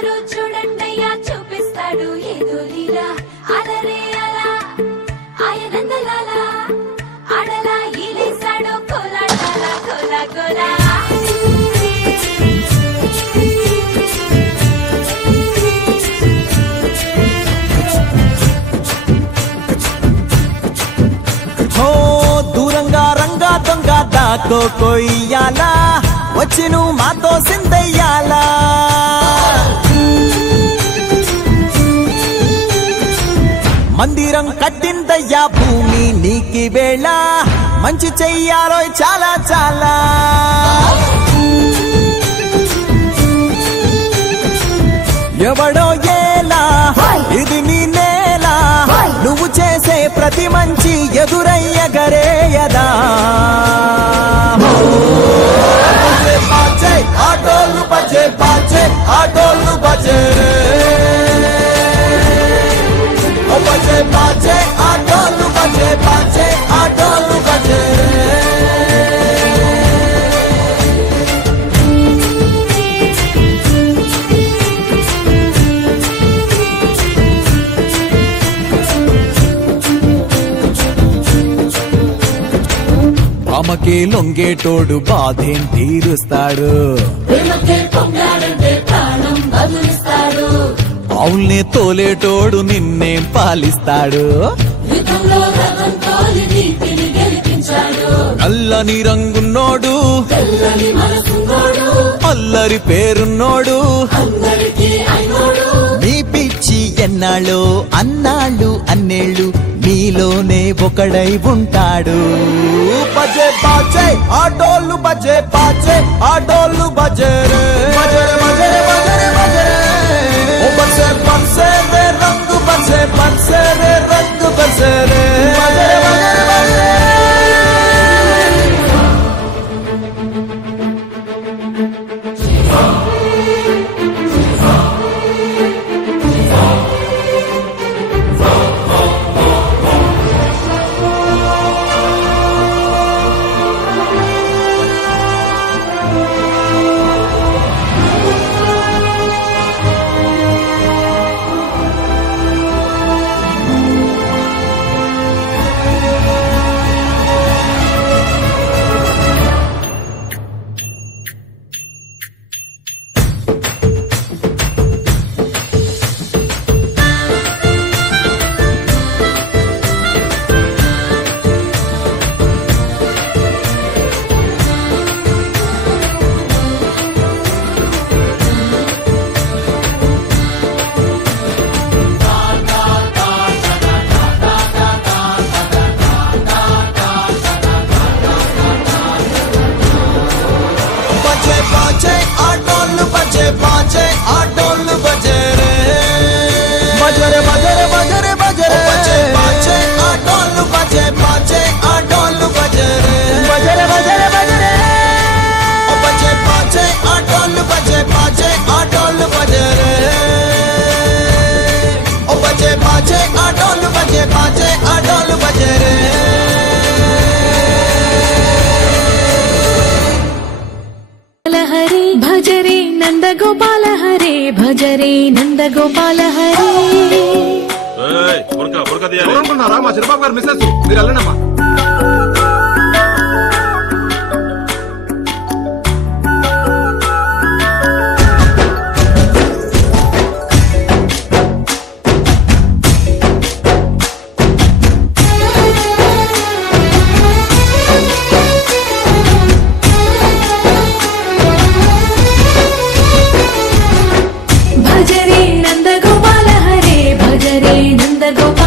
అందరూ చూడండయ్యా చూపిస్తాడు ఏదో లీలా అలరే అలా ఆయనందలాల ఆడలా ఈలేసాడు కోలాటాల కోలా కోలా దూరంగా రంగా దొంగ దాకో కొయ్యాలా వచ్చి నువ్వు మాతో సిందయ్యాలా మందిరం కట్టిందయ్యా భూమి నీకి వేళ మంచి చెయ్యాలో చాలా చాలా ఎవడో ఏలా ఇది నీ నేల నువ్వు చేసే ప్రతి మంచి ఎదురయ్యగరేయదా ఆటోలు బజే బాజే ఆటోలు బజే బజే బాజే ఆటోలు బజే బాజే ఆటోలు బజే అమ్మకే లొంగేటోడు బాధేం తీరుస్తాడు అవుల్నే తోలేటోడు నిన్నేం పాలిస్తాడు అల్లని రంగున్నోడు అల్లరి పేరున్నోడు నీ పిచ్చి ఎన్నాళ్ళు అన్నాళ్ళు అన్నేళ్ళు నీలోనే ఒకడై ఉంటాడు బజే బాజే ఆటోలు బజే బాజే ఆటోలు బజే రే బజే బజే బజే బజే ఓ బజే బజే రే రంగు బజే బజే రే రంగు బజే రే బజే బజే బజే నందగోపాల హరే భజరే నందగోపాల హరే మా చిరబాబు గారు మిస్సెస్ మీరు వెళ్ళండమ్మా భజరే నందగోపాల హరే భజరే నందగోపాల